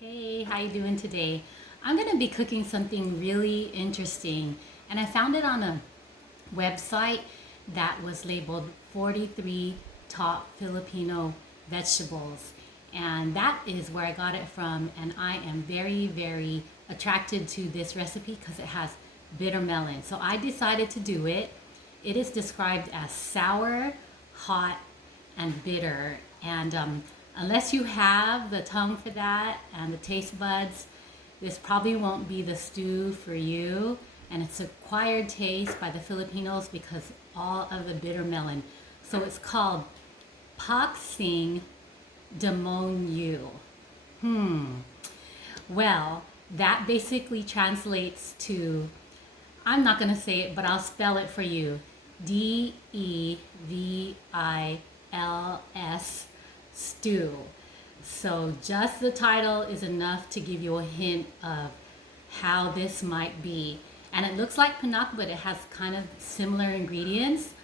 Hey, how you doing today? I'm gonna be cooking something really interesting, and I found it on a website that was labeled 43 top Filipino vegetables, and that is where I got it from. And I am very attracted to this recipe because it has bitter melon. So I decided to do it. It is described as sour, hot, and bitter. And unless you have the tongue for that and the taste buds, this probably won't be the stew for you. And it's acquired taste by the Filipinos because all of the bitter melon. So it's called Paksing demonyu. Well, that basically translates to, I'm not going to say it, but I'll spell it for you. Devils, stew. So just the title is enough to give you a hint of how this might be. And it looks like panak, but it has kind of similar ingredients.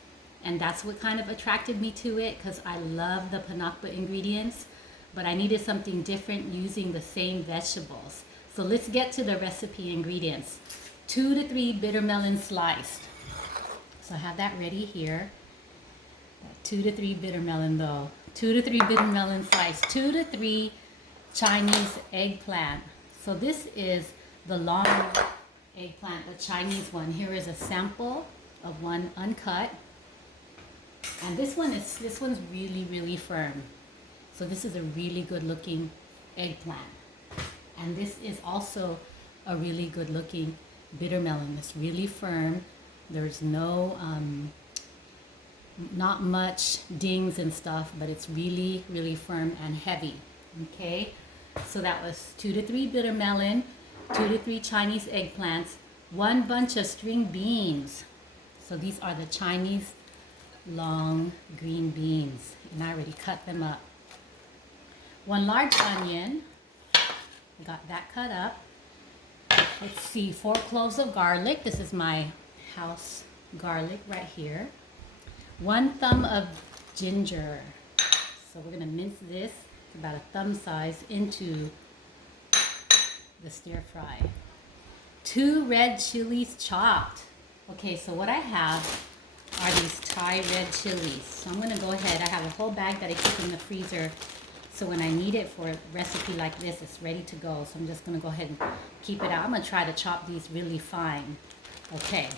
And that's what kind of attracted me to it, because I love the panakba ingredients, but I needed something different using the same vegetables. So let's get to the recipe ingredients. 2 to 3 bitter melon sliced. So I have that ready here. 2 to 3 bitter melon though. 2 to 3 bitter melon sliced. 2 to 3 Chinese eggplant. So this is the long eggplant, the Chinese one. Here is a sample of one uncut. And this one's really firm. So this is a really good looking eggplant. And this is also a really good looking bitter melon. It's really firm. There's no not much dings and stuff, but it's really firm and heavy. Okay, so that was 2 to 3 bitter melon, 2 to 3 Chinese eggplants, 1 bunch of string beans. So these are the Chinese long green beans, and I already cut them up. 1 large onion, I got that cut up. Let's see, 4 cloves of garlic. This is my house garlic right here. 1 thumb of ginger. So we're gonna mince this about a thumb size into the stir fry. 2 red chilies chopped. Okay, so what I have are these Thai red chilies. So I'm gonna go ahead, I have a whole bag that I keep in the freezer. So when I need it for a recipe like this, it's ready to go. So I'm just gonna go ahead and keep it out. I'm gonna try to chop these really fine. Okay.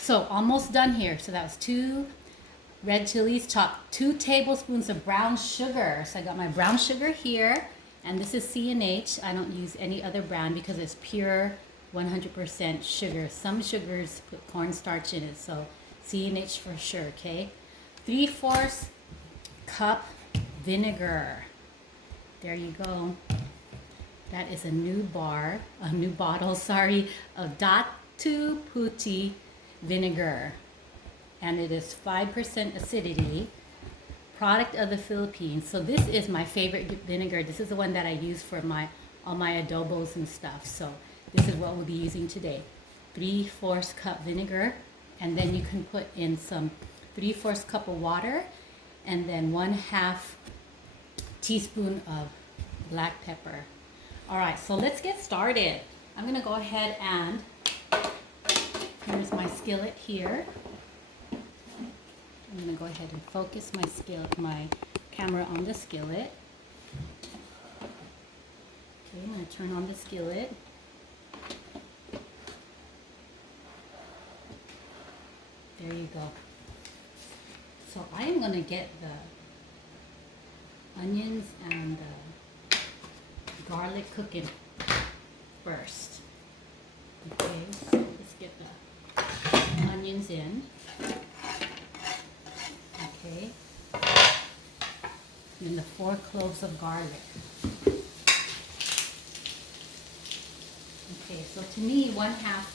So almost done here. So that was 2 red chilies chopped, 2 tablespoons of brown sugar. So I got my brown sugar here, and this is C&H. I don't use any other brand because it's pure 100% sugar. Some sugars put cornstarch in it, so C&H for sure, okay? 3/4 cup vinegar. There you go. That is a new bottle, of Datu Puti vinegar, and it is 5% acidity, product of the Philippines. So this is my favorite vinegar. This is the one that I use for all my adobos and stuff. So this is what we'll be using today. 3/4 cup vinegar, and then you can put in some 3/4 cup of water, and then 1/2 teaspoon of black pepper. All right, so let's get started. I'm gonna go ahead and here's my skillet here. I'm gonna go ahead and focus my camera on the skillet. Okay, I'm gonna turn on the skillet. There you go. So I am gonna get the onions and the garlic cooking first. Okay, so let's get the onions in. Okay. And then the 4 cloves of garlic. Okay, so to me, 1/2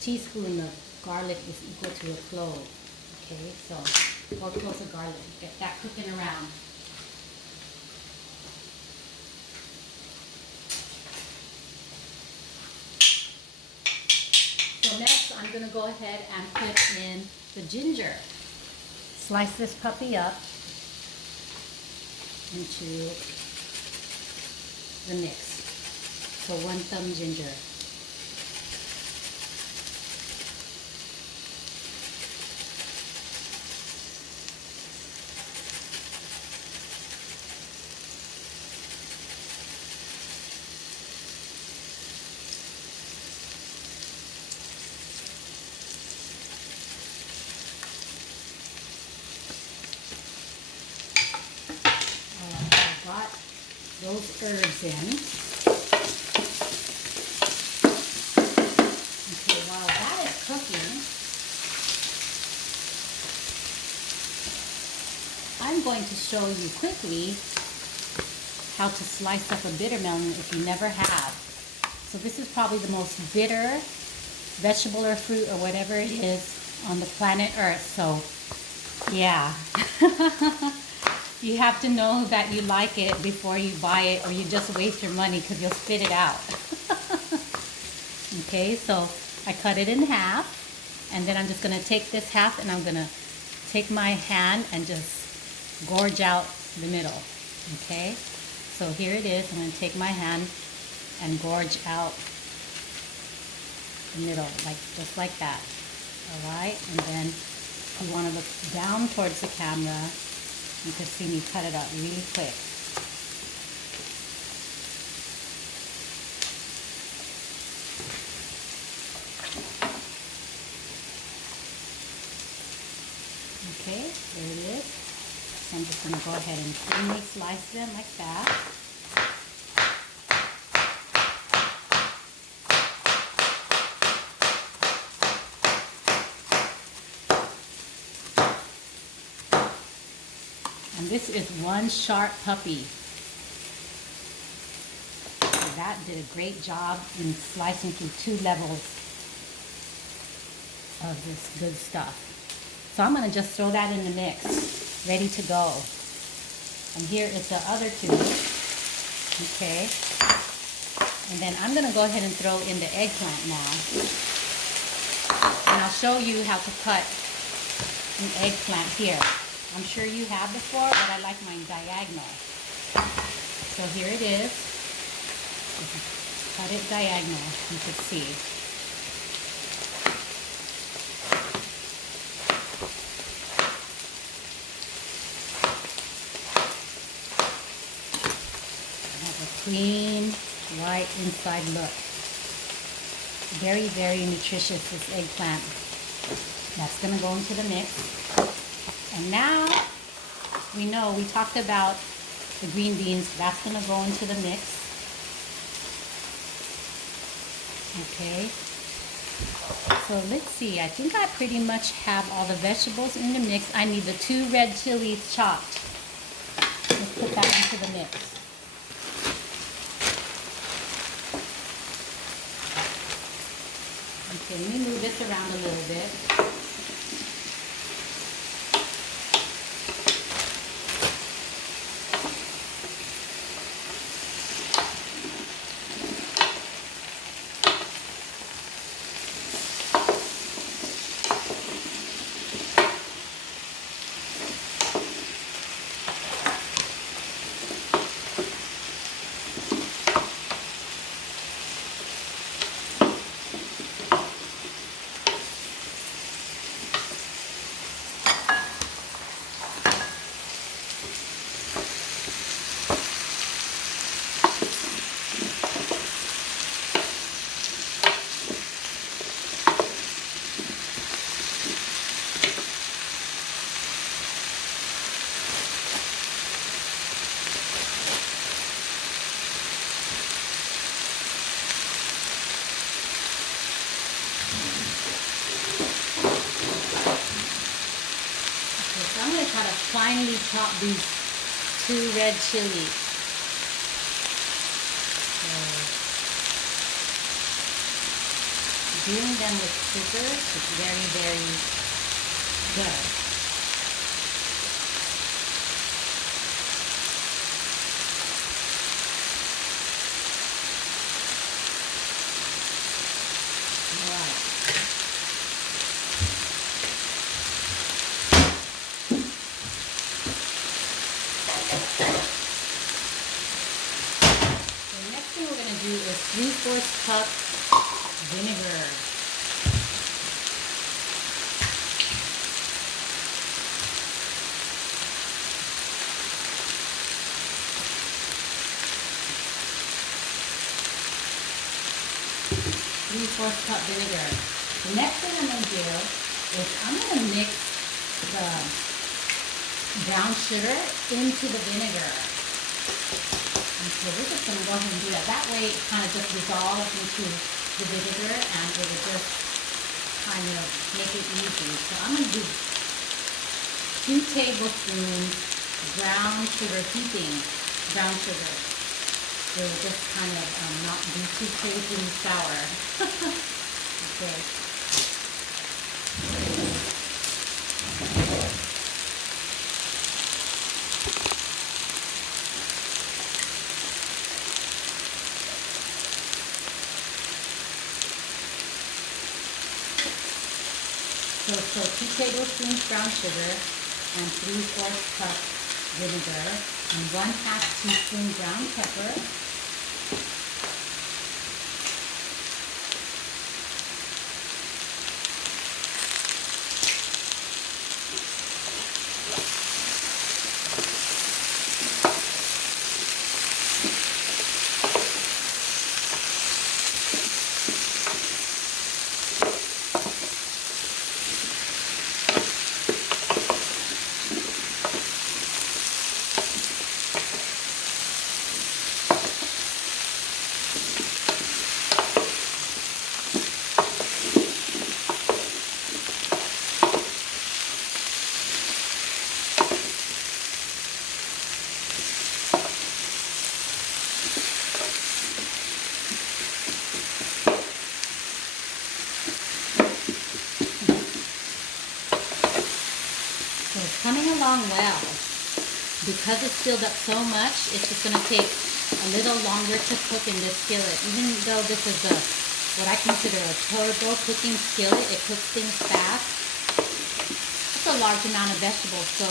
teaspoon of garlic is equal to a clove. Okay, so 4 cloves of garlic. Get that cooking around. So next, I'm going to go ahead and put in the ginger. Slice this puppy up. into the mix. So 1 thumb ginger. I've got those herbs in. Okay, while that is cooking, I'm going to show you quickly how to slice up a bittermelon if you never have. So this is probably the most bitter vegetable or fruit or whatever it is on the planet Earth. So yeah, you have to know that you like it before you buy it, or you just waste your money because you'll spit it out. Okay, so I cut it in half, and then I'm just going to take this half and I'm going to take my hand and just gorge out the middle. Okay, so here it is. I'm going to take my hand and gorge out the middle, like just like that. All right, and then you want to look down towards the camera. You can see me cut it out really quick. Okay, there it is. So I'm just going to go ahead and thinly slice them like that. And this is one sharp puppy. So that did a great job in slicing through 2 levels of this good stuff. So I'm going to just throw that in the mix, ready to go. And here is the other 2. Okay. And then I'm going to go ahead and throw in the eggplant now. And I'll show you how to cut an eggplant here. I'm sure you have before, but I like mine diagonal. So here it is. Cut it diagonal, you can see. It has a clean, white inside look. Very, very nutritious, this eggplant. That's going to go into the mix. And now, we talked about the green beans. That's going to go into the mix. Okay. So let's see. I think I pretty much have all the vegetables in the mix. I need the 2 red chilies chopped. Let's put that into the mix. Okay, let me move this around a little bit. Try to finely chop these 2 red chilies. So, doing them with scissors is very, very good. All right. do is 3/4 cup vinegar. Three-fourths cup vinegar. The next thing I'm going to do is I'm going to mix the brown sugar into the vinegar. And so we're just going to go ahead and do that. That way it kind of just dissolves into the vinegar and it will just kind of make it easy. So I'm going to do 2 tablespoons brown sugar, heaping brown sugar. It will just kind of not be too crazy sour. Okay. So 2 tablespoons brown sugar and 3/4 cup vinegar and 1/2 teaspoon ground pepper. So it's coming along well. Because it's filled up so much, it's just going to take a little longer to cook in this skillet. Even though this is what I consider a turbo cooking skillet, it cooks things fast. It's a large amount of vegetables, so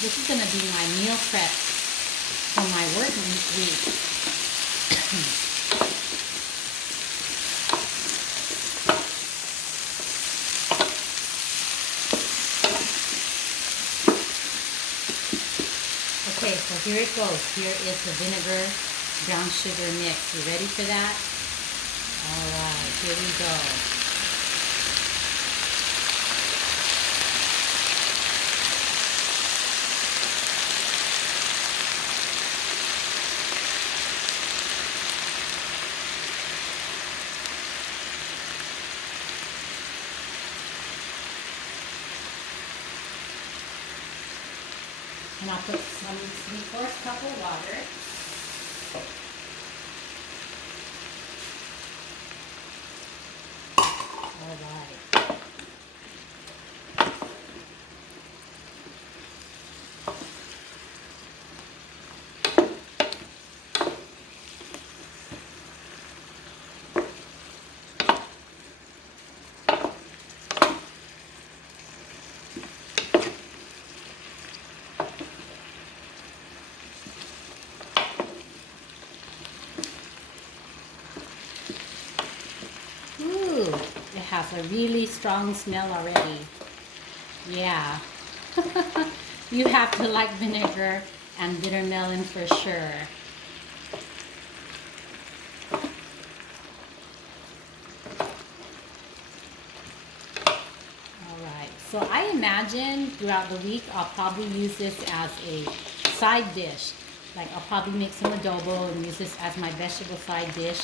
this is going to be my meal prep for my work week. Okay, so here it goes. Here is the vinegar brown sugar mix. You ready for that? All right, here we go. And I'll put some 3/4 cup of water. All right. Ooh, it has a really strong smell already. Yeah. You have to like vinegar and bittermelon for sure. Alright, so I imagine throughout the week I'll probably use this as a side dish. Like I'll probably make some adobo and use this as my vegetable side dish.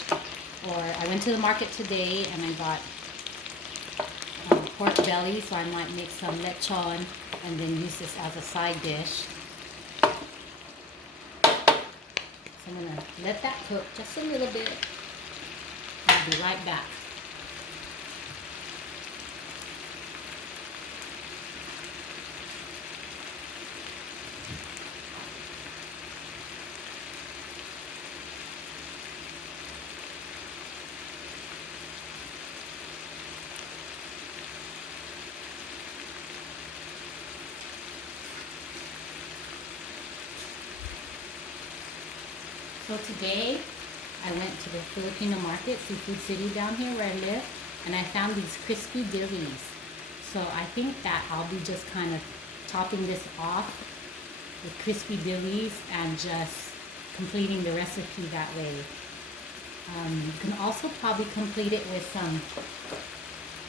Or I went to the market today and I got pork belly, so I might make some lechon and then use this as a side dish. So I'm going to let that cook just a little bit. I'll be right back. So today I went to the Filipino market, Seafood City down here where I live, and I found these crispy dillies. So I think that I'll be just kind of topping this off with crispy dillies and just completing the recipe that way. You can also probably complete it with some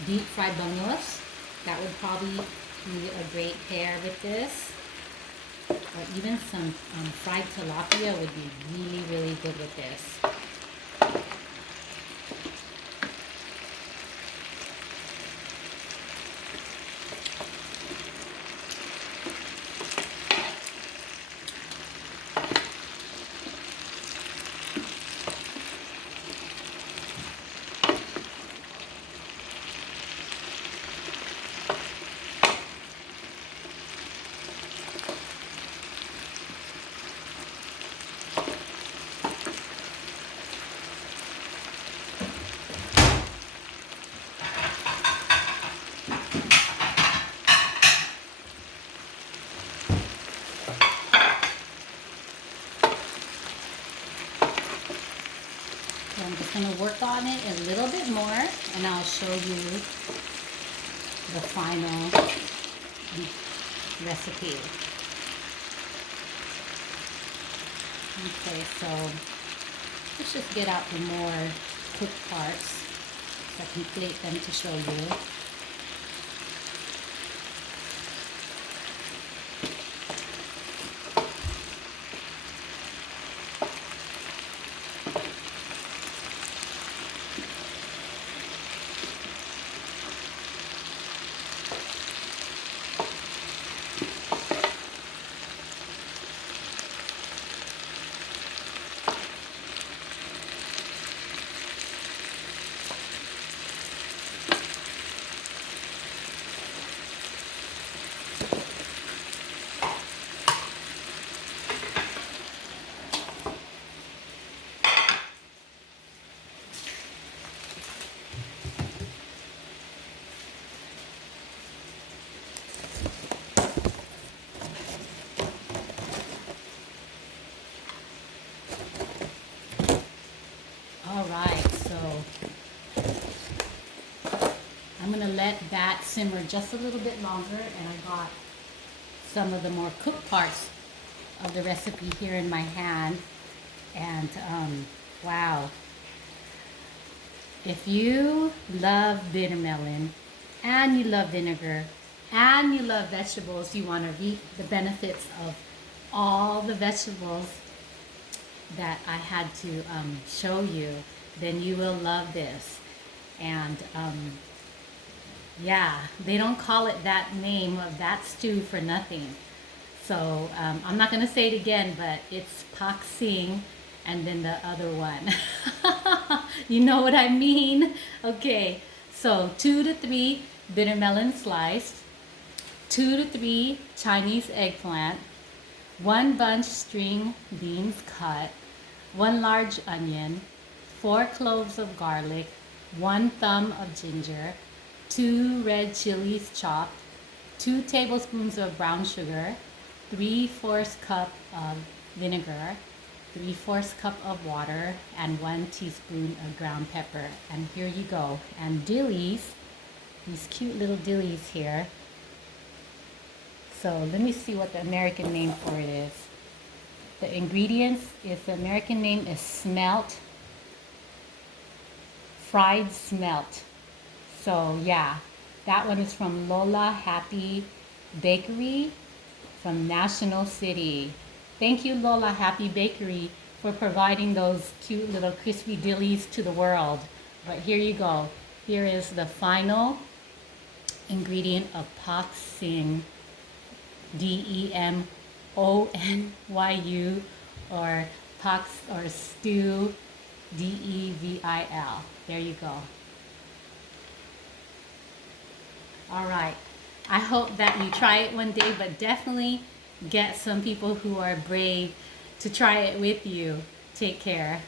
deep fried bangos. That would probably be a great pair with this. Or even some fried tilapia would be really, really good with this. So I'm just going to work on it a little bit more, and I'll show you the final recipe. Okay, so let's just get out the more cooked parts so I can plate them to show you. Alright, so I'm going to let that simmer just a little bit longer, and I got some of the more cooked parts of the recipe here in my hand. And wow, if you love bittermelon and you love vinegar and you love vegetables, you want to reap the benefits of all the vegetables that I had to show you, then you will love this. And yeah, they don't call it that name of that stew for nothing. So I'm not going to say it again, but it's Paksing and then the other one. You know what I mean? Okay, so 2 to 3 bittermelon sliced, 2 to 3 Chinese eggplant, 1 bunch string beans cut, 1 large onion, 4 cloves of garlic, 1 thumb of ginger, 2 red chilies chopped, 2 tablespoons of brown sugar, 3/4 cup of vinegar, 3/4 cup of water, and 1 teaspoon of ground pepper. And here you go. And dillies, these cute little dillies here. So let me see what the American name for it is. The ingredients is, the American name is smelt, fried smelt. So yeah, that one is from Lola Happy Bakery from National City. Thank you, Lola Happy Bakery, for providing those cute little crispy dillies to the world. But here you go. Here is the final ingredient of Paksing, DEMONYU, or Pax or stew, DEVIL. There you go. All right. I hope that you try it one day, but definitely get some people who are brave to try it with you. Take care.